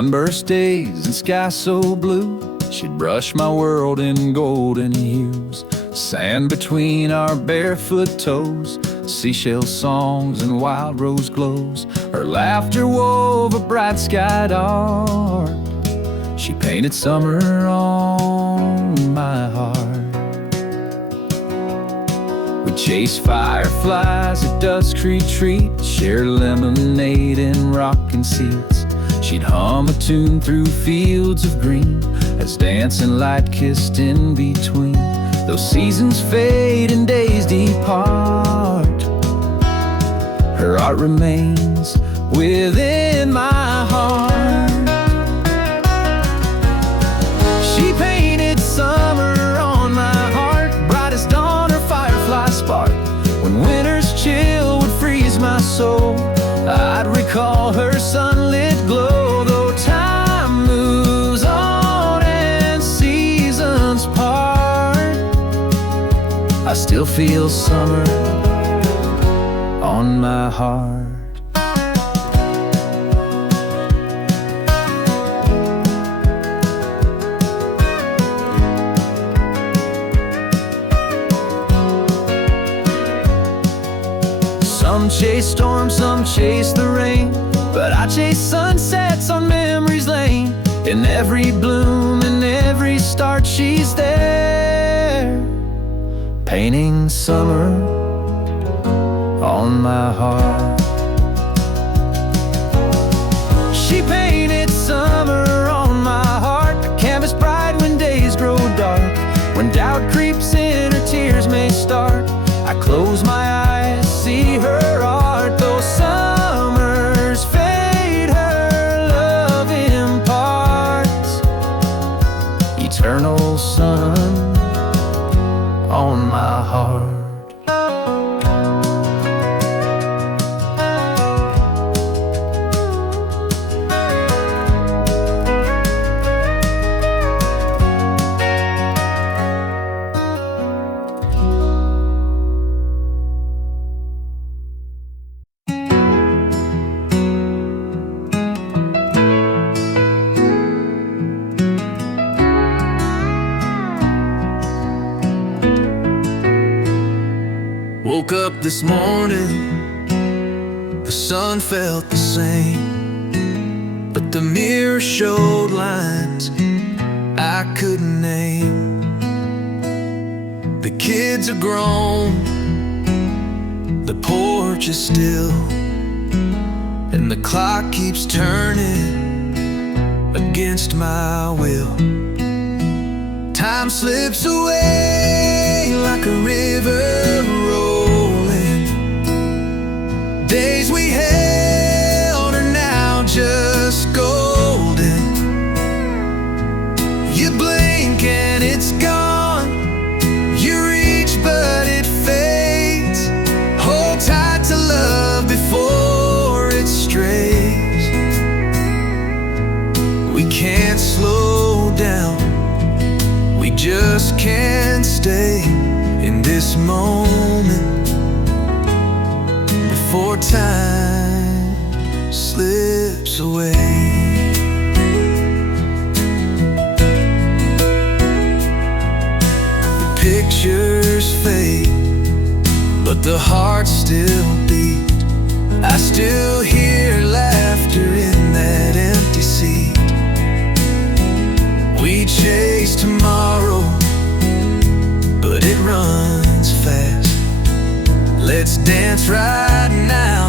Sunburst days and sky so blue, she'd brush my world in golden hues. Sand between our barefoot toes, seashell songs and wild rose glows. Her laughter wove a bright skied art. She painted summer on my heart. We'd chase fireflies at dusk retreat, share lemonade in rocking seats. She'd hum a tune through fields of green as dancing light kissed in between. Those seasons fade and days depart, her art remains within my heart. She painted summer on my heart, bright as dawn or firefly spark. When winter's chill would freeze my soul, I'd recall her sunlit glow. Though time moves on and seasons part, I still feel summer on my heart. Some chase storms, some chase the rain, but I chase sunsets on memory's lane. In every bloom, in every start, she's there, painting summer on my heart. She painted summer on my heart, a canvas bright when days grow dark. When doubt creeps in, her tears may start. I close my eyes, see her art. Though summers fade, her love imparts eternal sun on my heart. Woke up this morning, the sun felt the same, but the mirror showed lines I couldn't name. The kids are grown, the porch is still, and the clock keeps turning against my will. Time slips away like a river rolling. Days we held are now just golden. You blink and it's gone, you reach but it fades. Hold tight to love before it strays. We can't slow down, we just can't stay in this moment before time slips away. The pictures fade, but the heart still beats. I still hear laughter in that empty seat. We chase tomorrow, but it runs fast. Let's dance right now,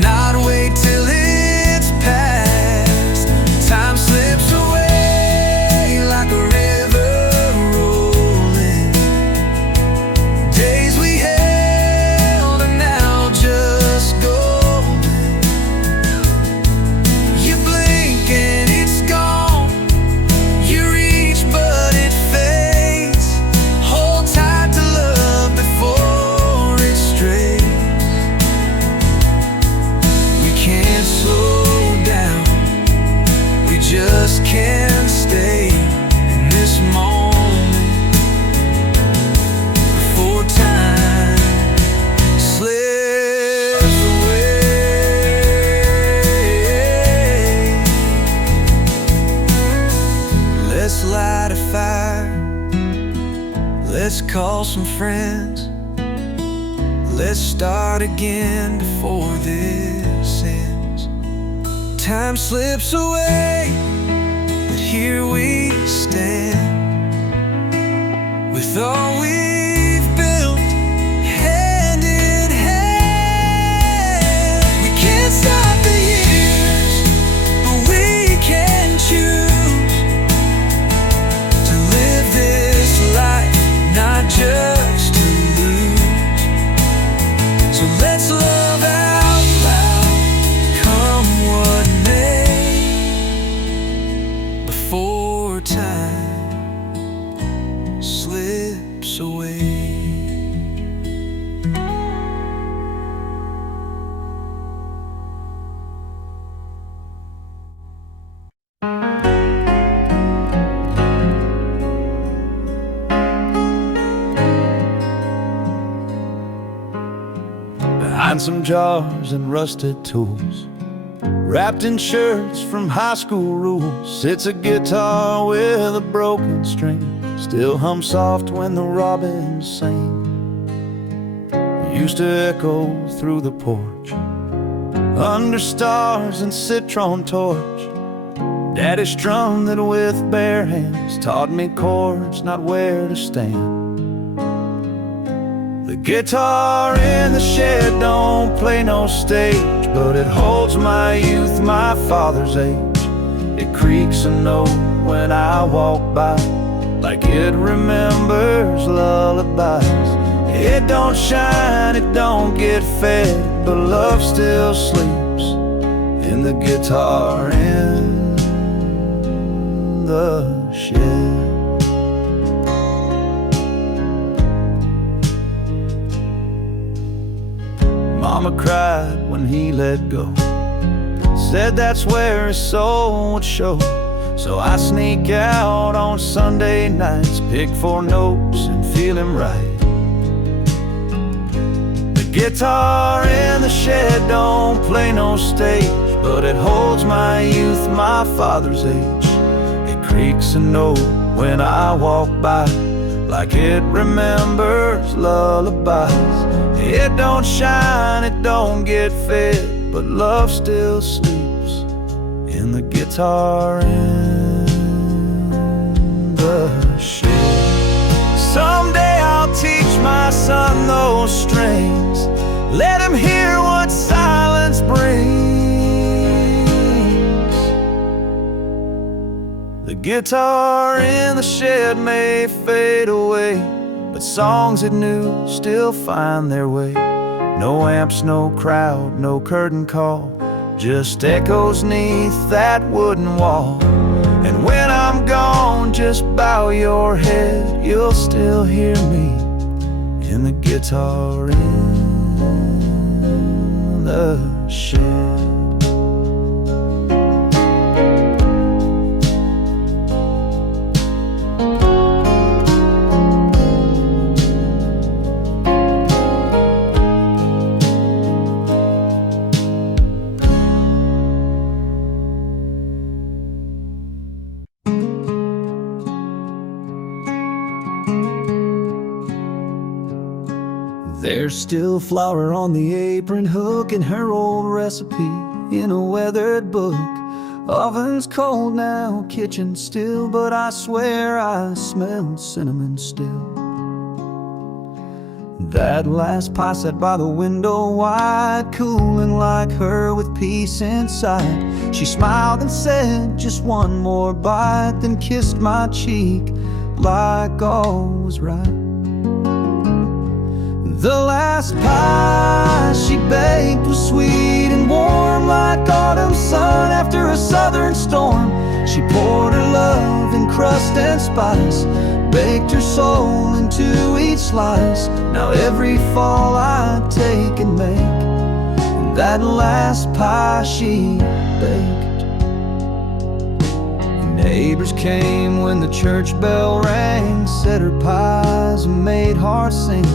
not wait till it's past. Time slips away like a river rolling. Days we held are now just golden. You blink and it's gone, you reach but it fades. Hold tight to love before it strays. light a fire. Let's call some friends. Let's start again before this ends. Time slips away, but here we stand, with all we've built, hand in hand. We can't stop the years, but we can choose to live this life, not just to lose. So let's love out loud, come what may, before time slips away. Behind some jars and rusted tools, wrapped in shirts from high school rules, sits a guitar with a broken string. Still hum soft when the robins sing. Used to echo through the porch, under stars and citron torch. Daddy strummed it with bare hands, taught me chords, not where to stand. The guitar in the shed don't play no stage, but it holds my youth, my father's age. It creaks a note when I walk by, like it remembers lullabies. It don't shine, it don't get fed, but love still sleeps in the guitar in the shed. Mama cried when he let go, said that's where his soul would show. So I sneak out on Sunday nights, pick 4 notes and feel him right. The guitar in the shed don't play no stage, but it holds my youth, my father's age. It creaks a note when I walk by, like it remembers lullabies. It don't shine, it don't get fed, but love still sleeps in the guitar in the shed. Someday I'll teach my son those strings, let him hear what silence brings. The guitar in the shed may fade away, but songs it knew still find their way. No amps, no crowd, no curtain call, just echoes neath that wooden wall. And when I'm gone, just bow your head, you'll still hear me in the guitar in the shed. There's still flour on the apron hook and her old recipe in a weathered book. Oven's cold now, kitchen still, but I swear I smell cinnamon still. That last pie sat by the window wide, cooling like her with peace inside. She smiled and said, just one more bite, then kissed my cheek like all was right. The last pie she baked was sweet and warm like autumn sun after a southern storm. She poured her love in crust and spice, baked her soul into each slice. Now every fall I take and make that last pie she baked. Neighbors came when the church bell rang, said her pies made hearts sing.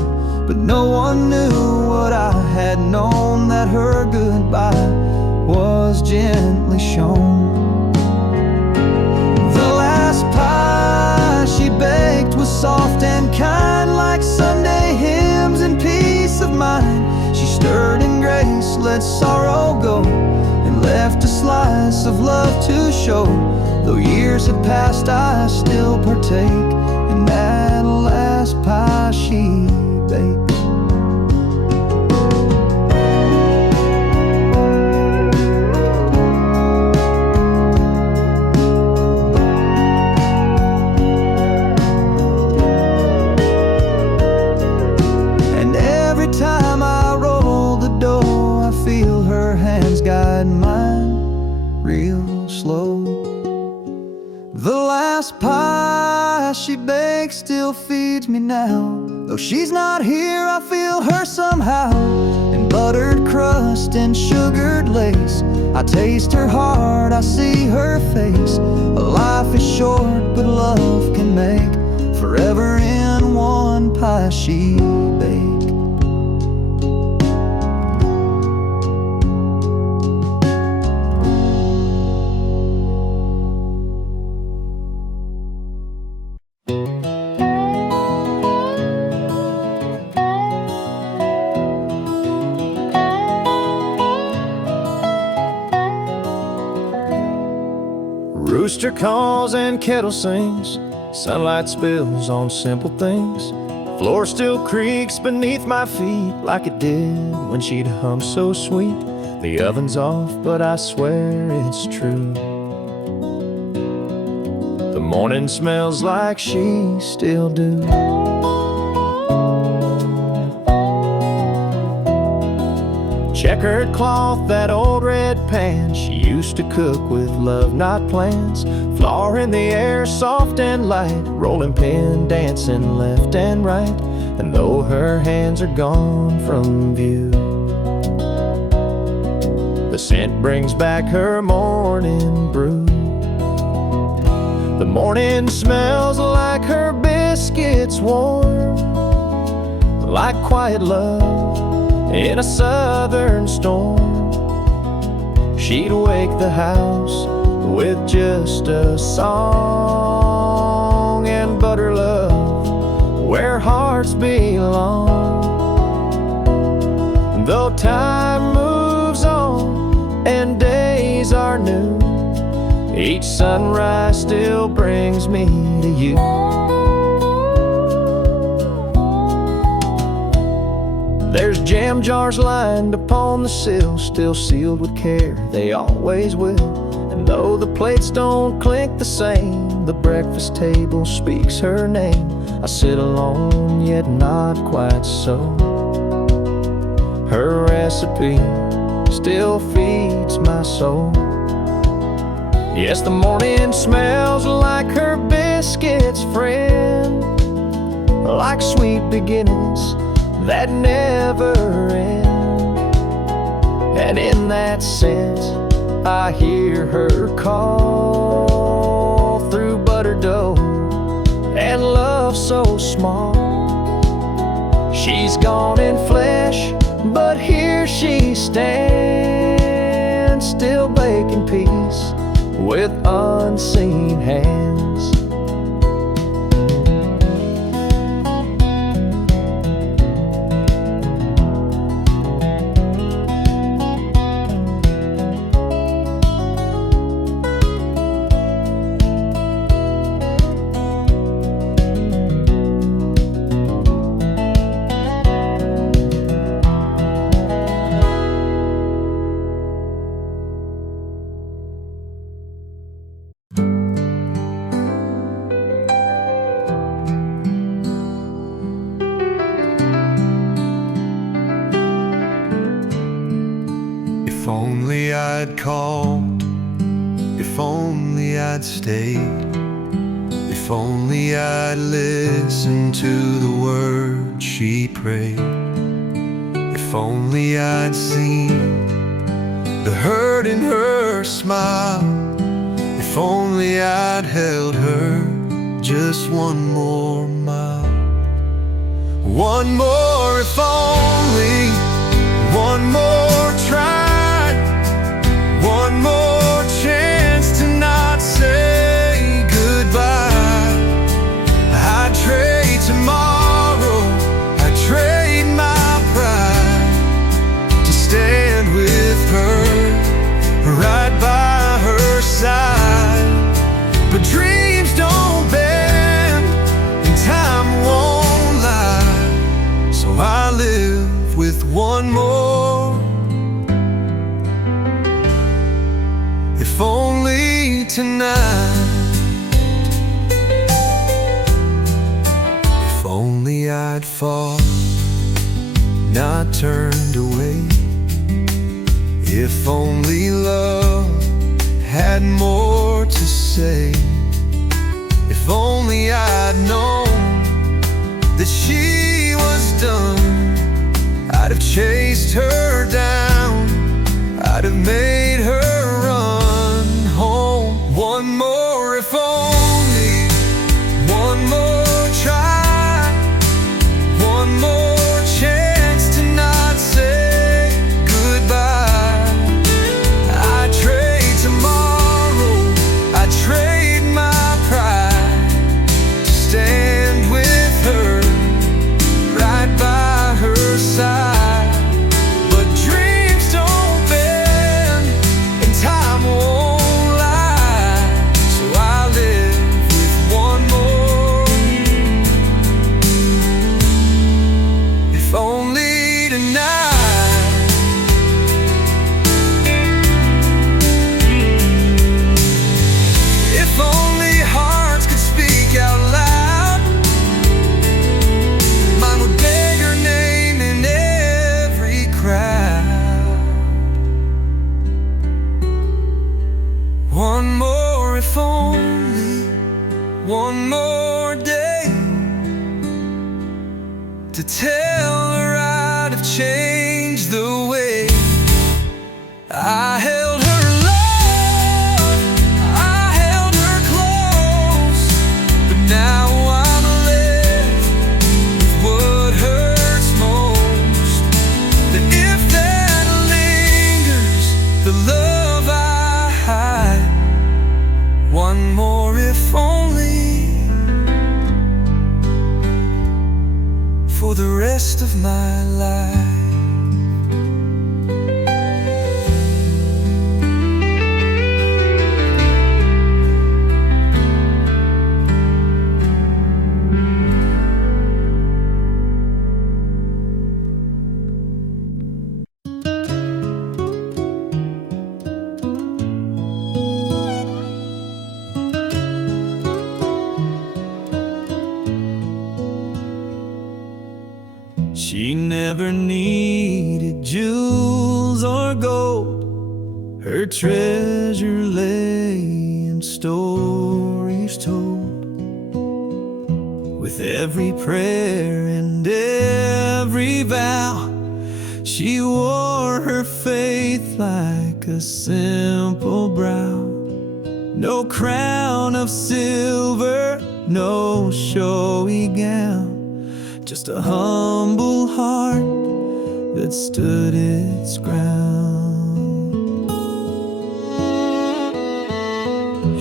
But no one knew what I had known, that her goodbye was gently shown. The last pie let sorrow go, and left a slice of love to show. Though years have passed, I still partake in that last pie she baked. Guide mine real slow. The last pie she baked still feeds me now. Though she's not here, I feel her somehow. In buttered crust and sugared lace, I taste her heart, I see her face. Life is short, but love can make forever in one pie she baked. Rooster calls and kettle sings, sunlight spills on simple things. Floor still creaks beneath my feet like it did when she'd hum so sweet. The oven's off, but I swear it's true. The morning smells like she still do. Checkered cloth, that old red pan, she used to cook with love, not plans. Flour in the air, soft and light, rolling pin dancing left and right. And though her hands are gone from view, the scent brings back her morning brew. The morning smells like her biscuits warm, like quiet love in a southern storm. She'd wake the house with just a song and butter love where hearts belong. Though time moves on and days are new, each sunrise still brings me to you. There's jam jars lined upon the sill, still sealed with care, they always will. And though the plates don't clink the same, the breakfast table speaks her name. I sit alone, yet not quite so. Her recipe still feeds my soul. Yes, the morning smells like her biscuits, friend, like sweet beginnings that never end. And in that scent, I hear her call through buttered dough and love so small. She's gone in flesh, but here she stands, still baking peace with unseen hands. If only I'd called, if only I'd stayed, if only I'd listened to the words she prayed, if only I'd seen the hurt in her smile, if only I'd held her just one more mile. One more if only, one more try, one more chance to not say goodbye. I'd trade tomorrow, I'd trade my pride to stand with tonight. If only I'd fought, not turned away. If only love had more to say. If only I'd known that she was done, I'd have chased her down, I'd have made her run home. One more if only, one more try, one more chance to not say goodbye. I'd trade tomorrow, I'd trade my pride to stand with her, right by her side. One more if only, one more day to tell her I'd have changed the way I held her love, I held her close, but now I'm left with what hurts most. That if that lingers, the love I hide. One more if only, for the rest of my life. She never needed jewels or gold. Her treasure lay in stories told. With every prayer and every vow, she wore her faith like a simple brow. No crown of silver, no showy gown, just a humble heart that stood its ground.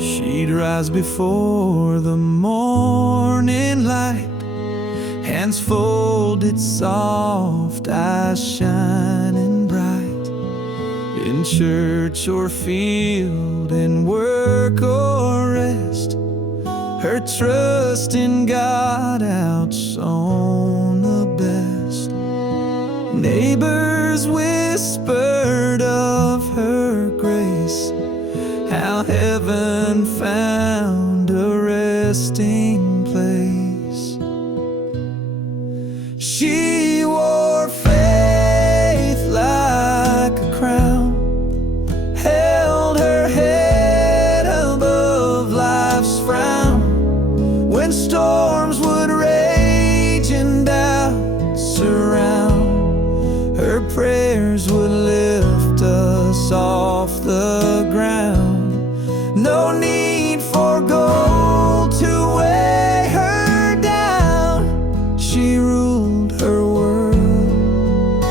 She'd rise before the morning light, hands folded soft, eyes shining bright. In church or field, in work or rest, her trust in God outshone the best. Neighbors whispered of her grace, how heaven found a resting place. She wore faith like a crown, held her head above life's frown. When storms would rage and doubts surround, her prayers would lift us off the ground. No need for gold to weigh her down. She ruled her world,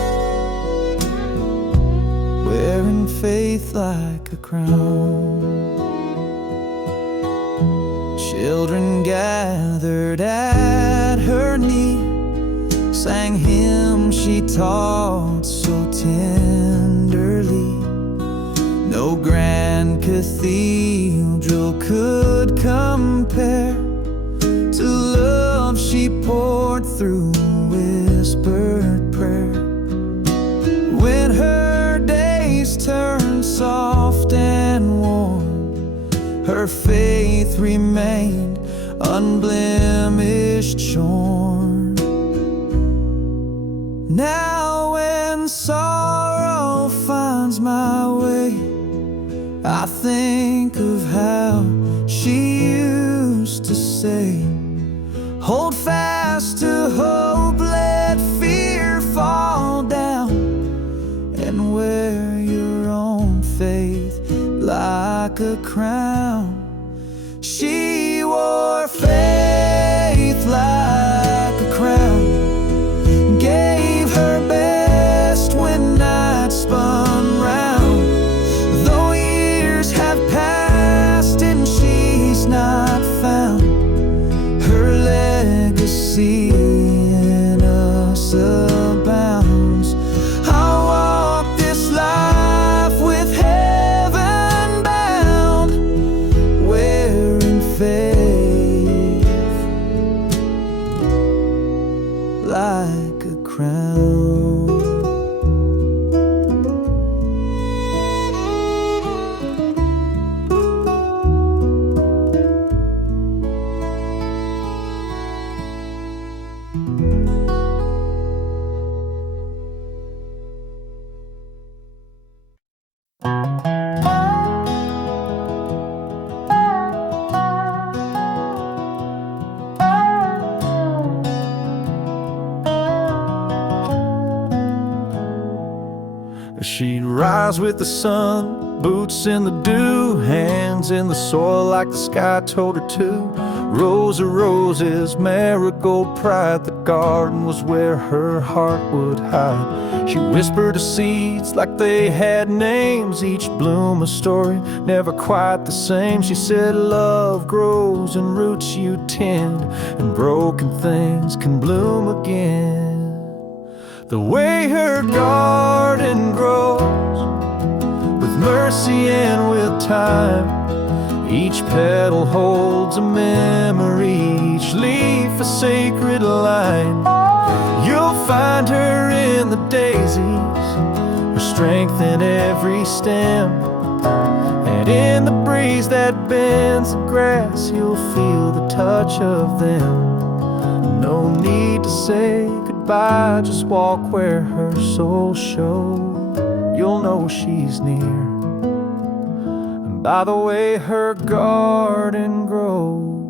wearing faith like a crown. Children gathered at her knee, sang hymns she taught so tenderly. No grand cathedral could compare to love she poured through whispered prayer. When her days turned soft and warm, her her faith remained unblemished, shorn. Now when sorrow finds my way, I think of how she used to say, hold fast to hope, let fear fall down, and wear your own faith like a crown. She wore faith like a crown, gave her best when night spun round. Though years have passed and she's not found, her legacy in us abounds. I'll walk this life with heaven bound, wearing faith like a crown. She'd rise with the sun, boots in the dew, hands in the soil like the sky told her to. Rows of roses, marigold pride, the garden was where her heart would hide. She whispered to seeds like they had names, each bloom a story, never quite the same. She said love grows in roots you tend, and broken things can bloom again. The way her garden grows, with mercy and with time, each petal holds a memory, each leaf a sacred line. You'll find her in the daisies, her strength in every stem, and in the breeze that bends the grass, you'll feel the touch of them. No need to say goodbye, just walk where her soul shows. You'll know she's near, and by the way her garden grows.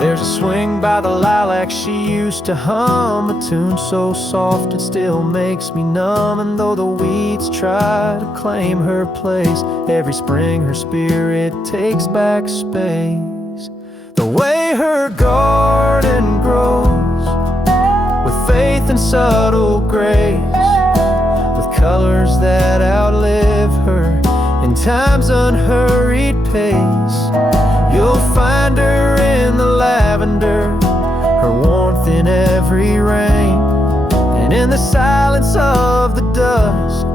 There's a swing by the lilac, she used to hum a tune so soft it still makes me numb. And though the weeds try to claim her place, every spring her spirit takes back space. The way her garden grows, with faith and subtle grace, with colors that outlive her in time's unhurried pace. You'll find her in the lavender, her warmth in every rain, and in the silence of the dusk,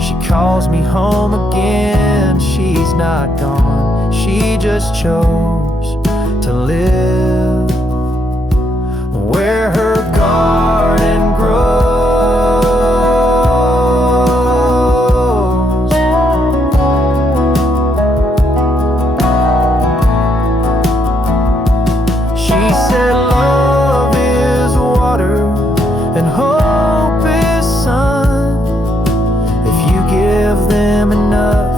she calls me home again. She's not gone, she just chose to live where her garden grows. She said love is water and hope is sun. If you give them enough,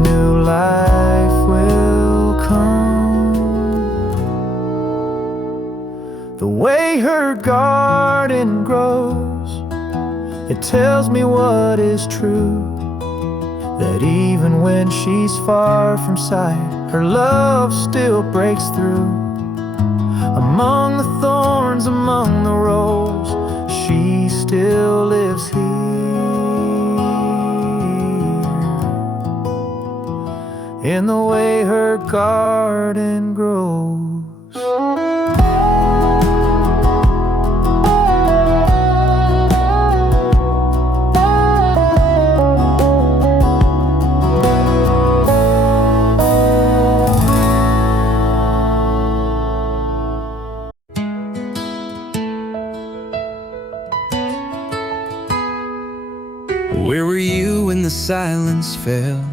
new life will come. The way her garden grows, it tells me what is true, that even when she's far from sight, her love still breaks through. Among the thorns, among the rose, she still lives here, in the way her garden grows. were you when the silence fell?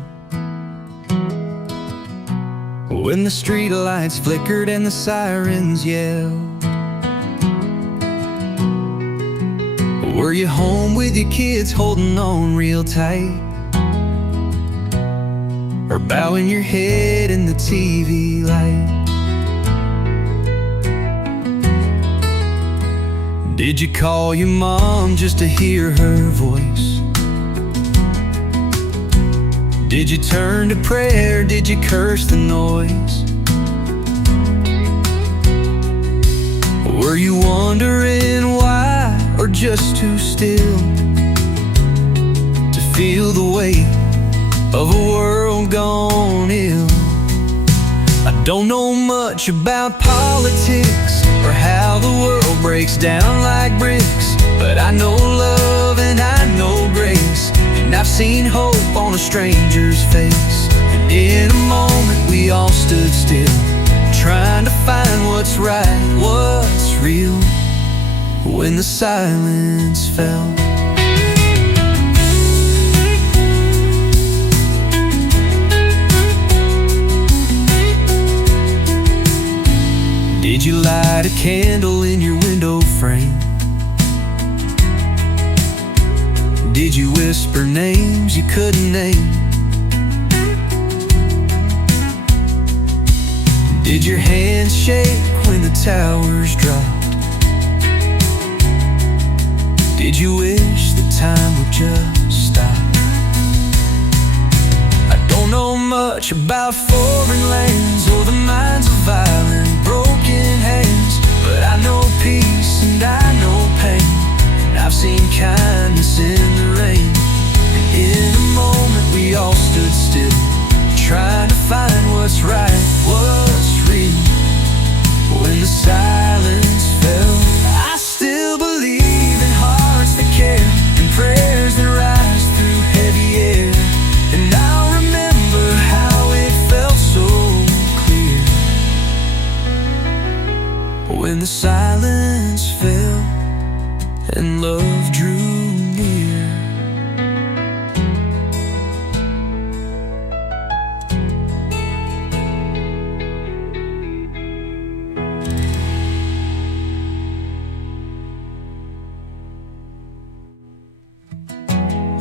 When the street lights flickered and the sirens yelled? Were you home with your kids holding on real tight? Or bowing your head in the TV light? Did you call your mom just to hear her voice? Did you turn to prayer? Did you curse the noise? Were you wondering why, or just too still to feel the weight of a world gone ill? I don't know much about politics or how the world breaks down like bricks, but I know love and I know grace, and I've seen hope on a stranger's face. And in a moment we all stood still, trying to find what's right, what's real, when the silence fell. Did you light a candle in your window frame? Did you whisper names you couldn't name? Did your hands shake when the towers dropped? Did you wish the time would just stop? I don't know much about foreign lands or the minds of violent, broken hands, but I know peace and I know pain, and I've seen kindness in the rain. And in a moment we all stood still, trying to find what's right, what's real, when the silence fell. I still believe in hearts that care, and prayers that rise through heavy air, and I'll remember how it felt so clear when the silence fell and love drew near.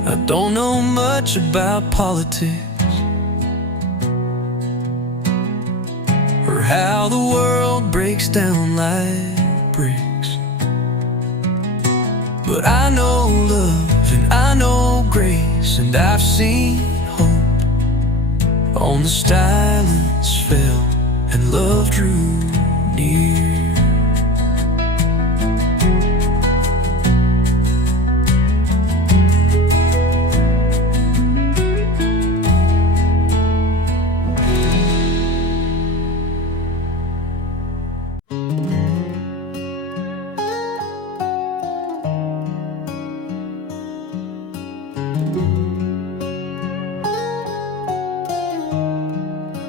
I don't know much about politics or how the world breaks down like bricks, but I know love and I know grace, and I've seen hope on the silence fell and love drew near.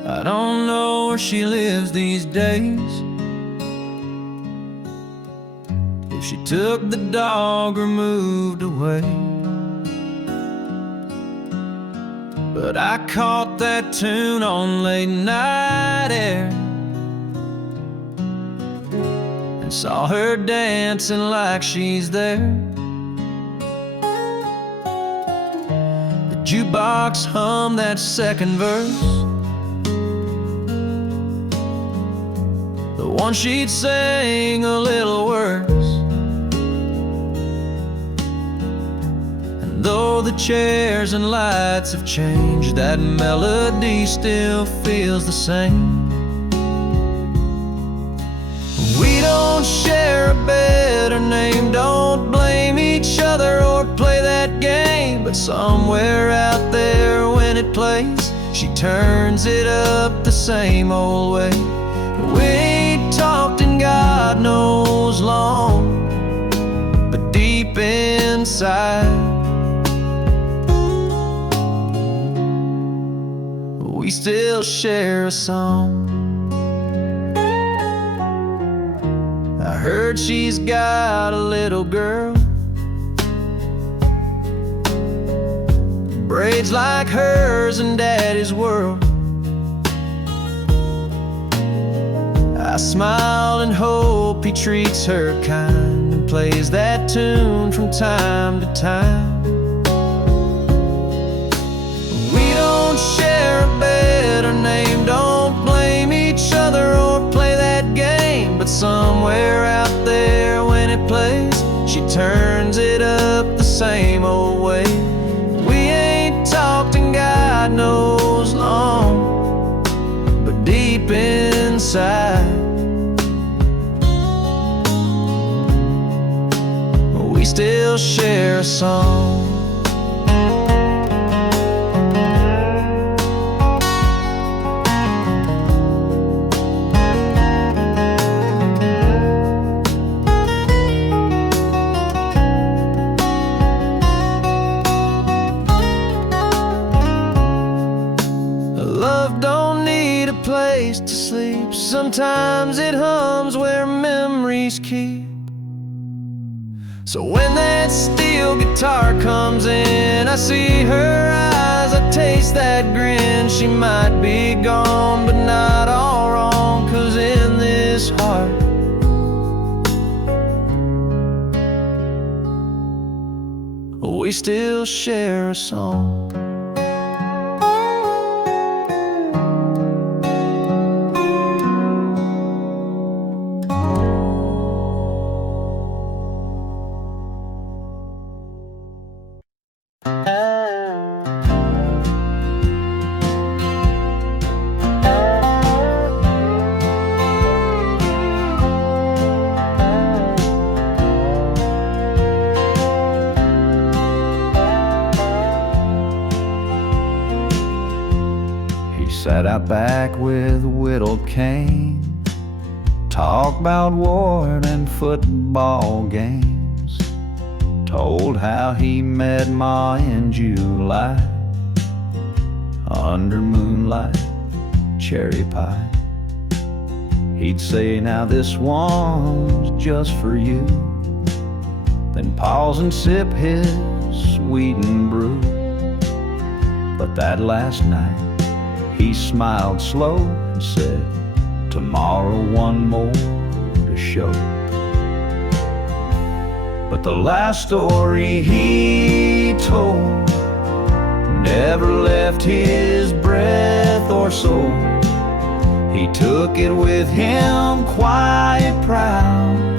I don't know where she lives these days, if she took the dog or moved away, but I caught that tune on late night air and saw her dancing like she's there. The jukebox hummed that second verse, the one she'd sing a little worse. And though the chairs and lights have changed, that melody still feels the same. We don't share a better name, don't blame each other or play that game, but somewhere out there when it plays, she turns it up the same old way. We ain't talked in God knows long, but deep inside we still share a song. I heard she's got a little girl, braids like hers in Daddy's world. I smile and hope he treats her kind and plays that tune from time to time. We don't share a bed or name, don't blame each other or play that game. But somewhere out there when it plays, she turns it up the same old way. We ain't talked in God knows long, but deep inside we still share a song. Love don't need a place to sleep. Sometimes it hums where memories keep. So when that steel guitar comes in, I see her eyes, I taste that grin. She might be gone, but not all wrong, 'cause in this heart we still share a song. Sat out back with whittled cane, talked about war and football games, told how he met Ma in July under moonlight, cherry pie. He'd say, now this one's just for you, then pause and sip his sweetened brew. But that last night he smiled slow and said, tomorrow one more to show. But the last story he told never left his breath or soul. He took it with him quiet, proud,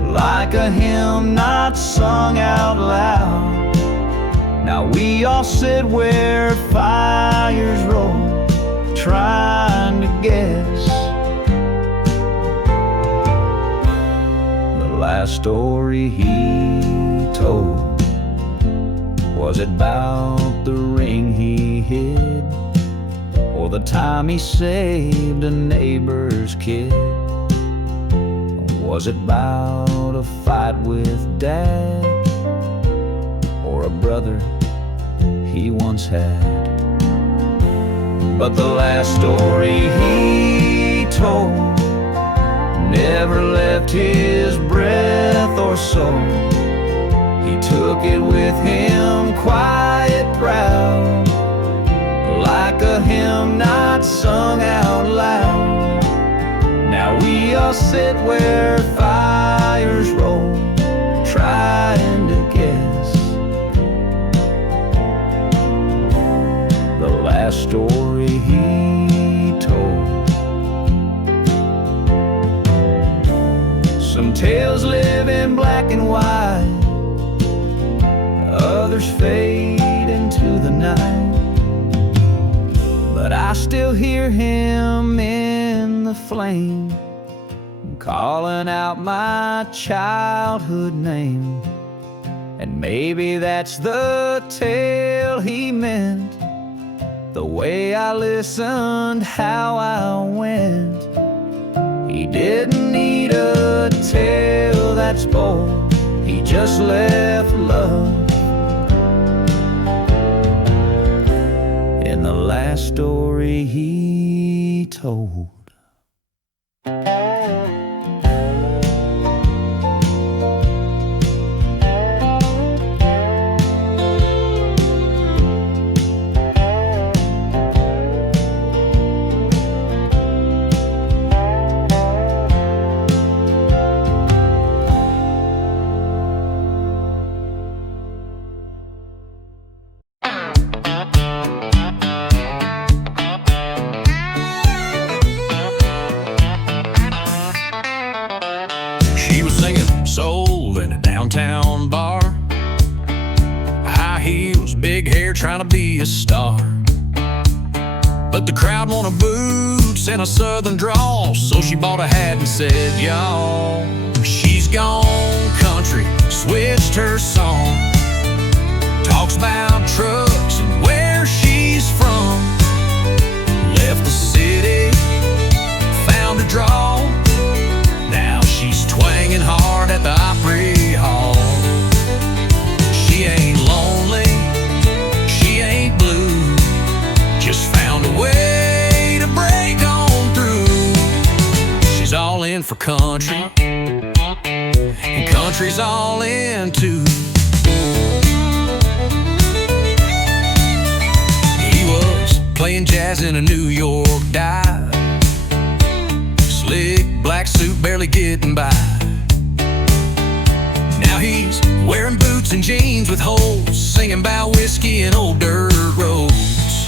like a hymn not sung out loud. Now we all sit where fires roll, trying to guess the last story he told. Was it about the ring he hid, or the time he saved a neighbor's kid? Was it about a fight with Dad, or a brother he once had? But the last story he told never left his breath or soul. He took it with him quiet, proud, like a hymn not sung out loud. Now we all sit where fires roll, trying to guess the last story he told. Some tales live in black and white, others fade into the night, but I still hear him in the flame, calling out my childhood name. And maybe that's the tale he meant, the way I listened, how I went. He didn't need a tale that's bold, he just left love in the last story he told. big hair trying to be a star. But the crowd wanted boots and a southern drawl, so she bought a hat and said, y'all, she's gone country, switched her song. Talks about trucks and where she's from. Left the city, found a draw. Now she's twanging hard at the Opry Hall. She ain't lonely, she ain't blue, just found a way to break on through. She's all in for country, and country's all in too. He was playing jazz in a New York dive, slick black suit barely getting by. Now he's wearing boots and jeans with holes, singing about whiskey and old dirt roads.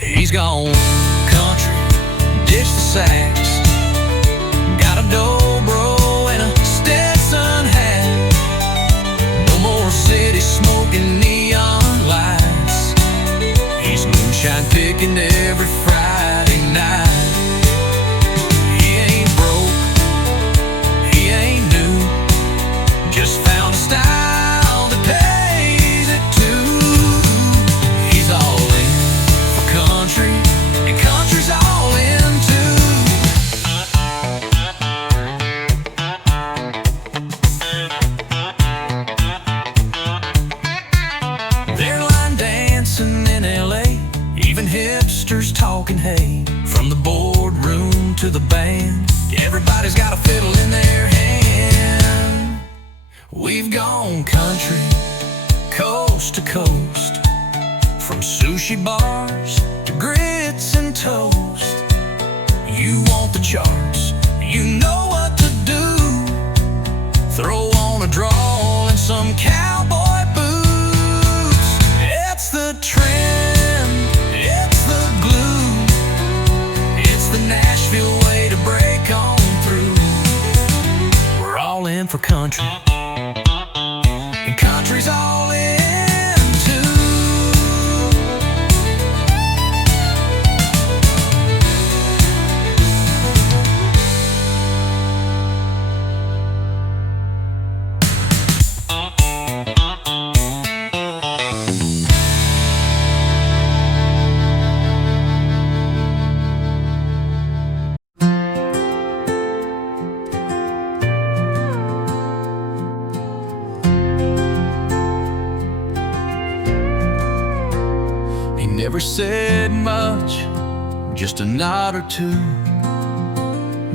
He's gone country, ditched the sax, got a dobro and a Stetson hat. No more city smoking neon lights. He's moonshine picking every Friday night. He ain't broke, he ain't new, just found a style that pays it too. He's all in for country, and country's all in too. They're line dancing in LA, even hipsters talking hay. From the boardroom to the band, everybody's got a fiddle in their hand. We've gone country, coast to coast, from sushi bars to grits and toast. You want the charts, you know what to do. Throw on a drawl and some cowboy boots. It's the trend, it's the glue, it's the Nashville way to break on through. We're all in for country, and country's all in too. Never said much, just a nod or two,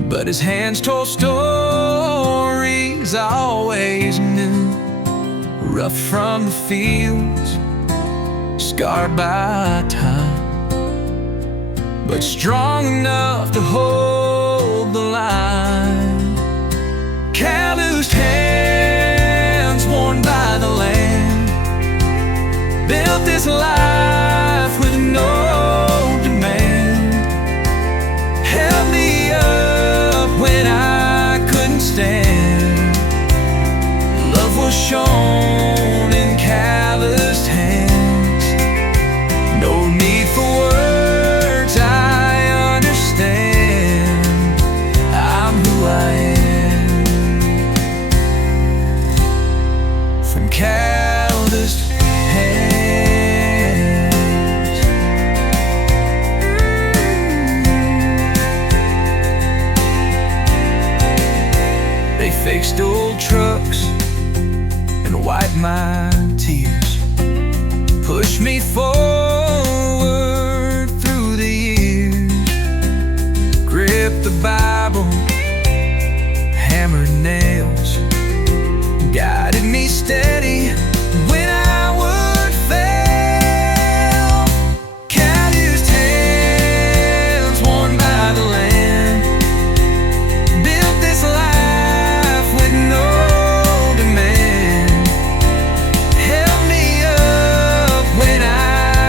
but his hands told stories I always knew. Rough from the fields, scarred by time, but strong enough to hold the line. Calloused hands worn by the land, built this life with no demand. Held me up when I couldn't stand. Love was shown in calloused hands. No need for words, I understand. I'm who I am. From calloused fixed old trucks and wiped my tears, pushed me forward through the years. Gripped the Bible, hammered nails, guided me steady when I would fail. Calloused hands worn by the land, built this life with no demand. Held me up when I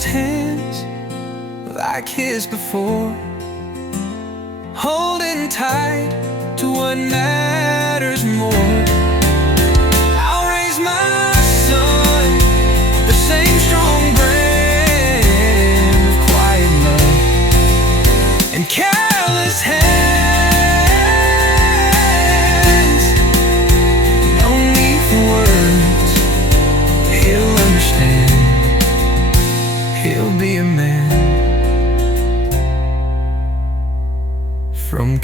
calloused hands like his before, holding tight to what matters more. I'll raise my son, the same strong brand of quiet love and callous hands. No need for words, he'll understand. He'll be a man. From